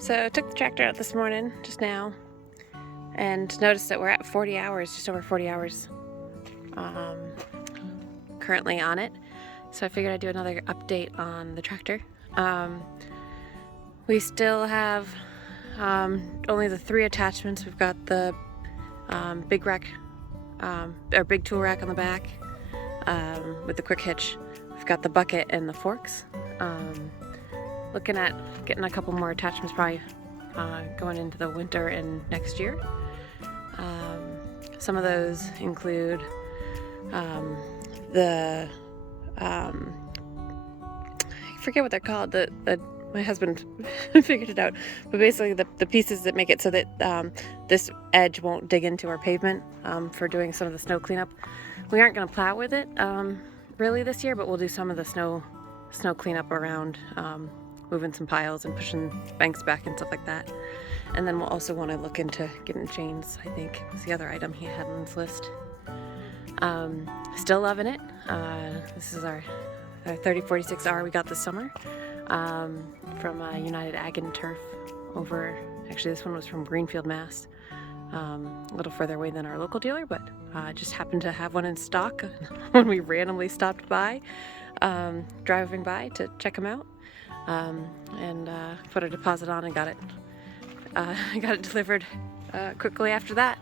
So I took the tractor out this morning, just now, and noticed that we're at 40 hours, just over 40 hours currently on it. So I figured I'd do another update on the tractor. We still have only the 3 attachments. We've got the big rack, or big tool rack on the back with the quick hitch. We've got the bucket and the forks. Looking at getting a couple more attachments probably going into the winter and next year. Some of those include I forget what they're called. My husband figured it out, but basically the pieces that make it so that this edge won't dig into our pavement for doing some of the snow cleanup. We aren't going to plow with it really this year, but we'll do some of the snow cleanup around, moving some piles and pushing banks back and stuff like that. And then we'll also want to look into getting chains, I think was the other item he had on his list. Still loving it. This is our 3046R we got this summer from United Ag and Turf over, actually this one was from Greenfield, Mass. A little further away than our local dealer, but just happened to have one in stock when we randomly stopped by, driving by to check them out, and put a deposit on and got it delivered quickly after that.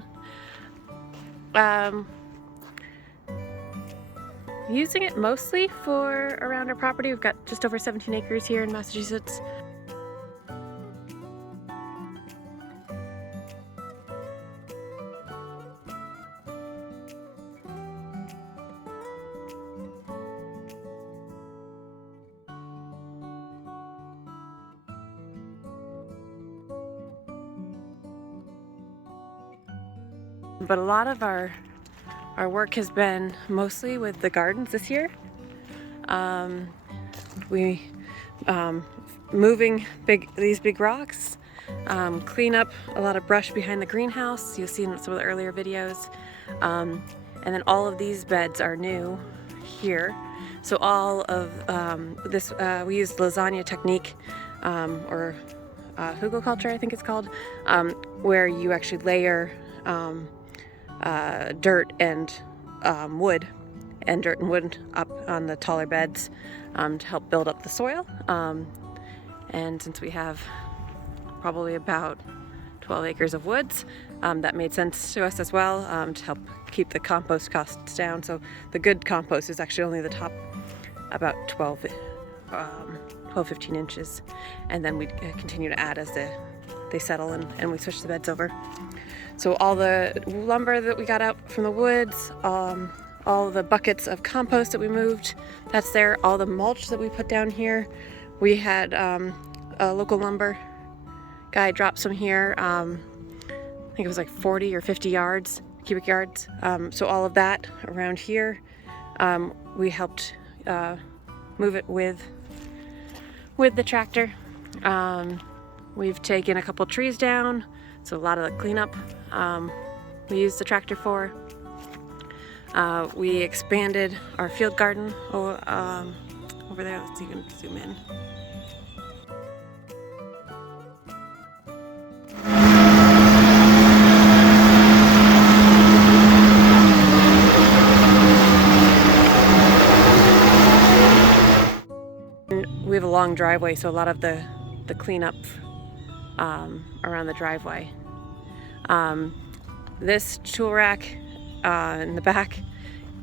Using it mostly for around our property. We've got just over 17 acres here in Massachusetts. But a lot of our work has been mostly with the gardens this year. Moving these big rocks, clean up a lot of brush behind the greenhouse. You'll see in some of the earlier videos. And then all of these beds are new here. So all of this, we use lasagna technique, or hugelkultur, I think it's called, where you actually layer dirt and wood up on the taller beds to help build up the soil. And since we have probably about 12 acres of woods, that made sense to us as well, to help keep the compost costs down. So the good compost is actually only the top about 15 inches, and then we continue to add as they settle and we switch the beds over. So all the lumber that we got out from the woods, all the buckets of compost that we moved, that's there. All the mulch that we put down here, we had a local lumber guy drop some here. I think it was like 40 or 50 cubic yards. So all of that around here, we helped move it with the tractor. We've taken a couple trees down, so a lot of the cleanup we used the tractor for. We expanded our field garden over there. Let's see if you can zoom in. We have a long driveway, so a lot of the cleanup around the driveway. This tool rack in the back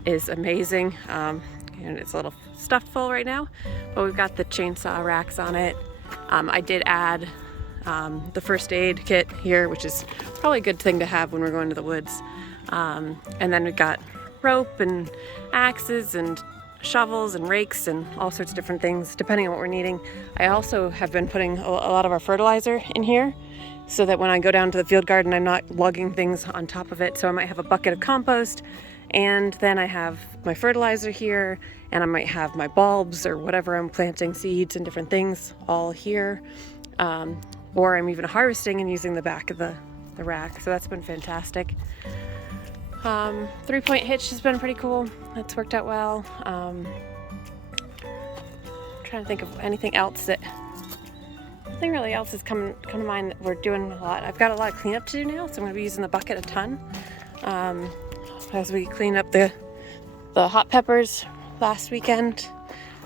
is amazing, and it's a little stuffed full right now, but we've got the chainsaw racks on it. I did add the first aid kit here, which is probably a good thing to have when we're going to the woods. And then we've got rope and axes and shovels and rakes and all sorts of different things depending on what we're needing. I also have been putting a lot of our fertilizer in here so that when I go down to the field garden, I'm not lugging things on top of it. So I might have a bucket of compost, and then I have my fertilizer here, and I might have my bulbs or whatever I'm planting, seeds and different things all here. Or I'm even harvesting and using the back of the rack. So that's been fantastic. 3-point hitch has been pretty cool. That's worked out well. Trying to think of anything else that Nothing really else has come to mind that we're doing a lot. I've got a lot of cleanup to do now, so I'm going to be using the bucket a ton. As we clean up the hot peppers last weekend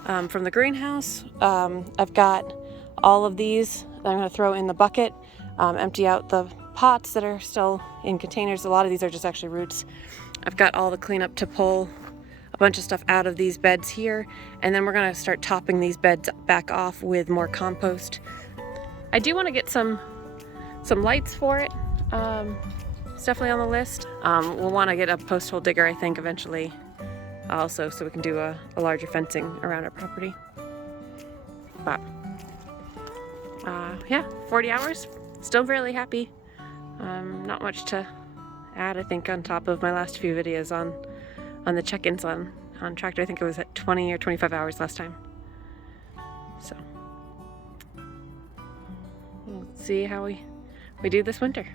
from the greenhouse. I've got all of these that I'm going to throw in the bucket, empty out the pots that are still in containers. A lot of these are just actually roots. I've got all the cleanup to pull a bunch of stuff out of these beds here, and then we're going to start topping these beds back off with more compost. I do want to get some lights for it. It's definitely on the list. We'll want to get a post hole digger, I think, eventually also, so we can do a larger fencing around our property. But yeah, 40 hours, still really happy. Not much to add, I think, on top of my last few videos on the check-ins on tractor. I think it was at 20 or 25 hours last time. So we'll see how we do this winter.